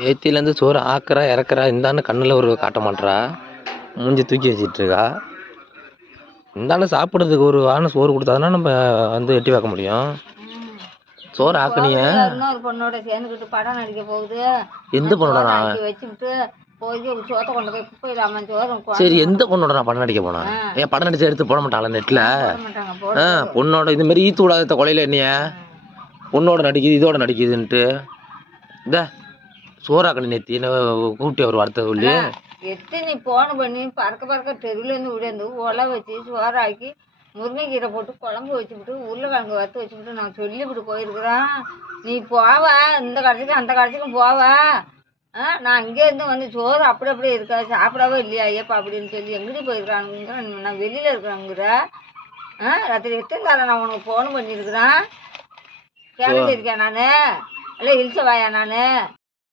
நேத்திலேருந்து சோறு ஆக்குறா இறக்குறா இந்தான்னு கண்ணில் ஒரு காட்ட மாட்றா, மூஞ்சி தூக்கி வச்சிட்டு இருக்கா. இந்தாலும் சாப்பிட்றதுக்கு ஒரு சோறு கொடுத்தாதானே நம்ம வந்து எட்டி பார்க்க முடியும். சோறு ஆக்குனிய இன்னொரு பொண்ணோட சேர்ந்துக்கிட்டு படம் நடிக்க போகுது. எந்த பொண்ணோட வச்சுக்கிட்டு போய் சோத்தை கொண்டு போய் குப்பையில் அமைச்சு சரி எந்த பொண்ணோட நான் படம் நடிக்க போனேன்? ஏன் படம் நடிச்சு எடுத்து போட மாட்டாங்களா நெட்டில்? பொண்ணோட இது மாதிரி ஈத்து கொலையில என்னைய பொண்ணோட நடிக்குது இதோட நடிக்குதுன்ட்டு இந்த சோறாக்கணி நேத்தி என்ன கூப்பிட்டு அவர் வார்த்தை சொல்லி எத்தனை போன் பண்ணி பறக்க தெருவுலேருந்து விடந்து ஒலை வச்சு சோறாக்கி முருங்கைக்கீரை போட்டு குழம்பு வச்சுக்கிட்டு உருளைக்கிழங்கு வறுத்து வச்சுக்கிட்டு நான் சொல்லிவிட்டு போயிருக்கிறேன். நீ போவா இந்த கடைசிக்கும் அந்த கடைசிக்கும் போவா, நான் இங்கேருந்து வந்து சோறு அப்படியே இருக்கா சாப்பிடவே இல்லையா ஐயப்பா அப்படின்னு சொல்லி எங்கிட்ட போயிருக்காங்க. நான் வெளியில் இருக்கிறாங்கிற ராத்திரி எத்தனை தர நான் உனக்கு ஃபோன் பண்ணியிருக்கிறேன். கேட்க இருக்கேன் நான் இல்லை இழிச்ச வாயா நான்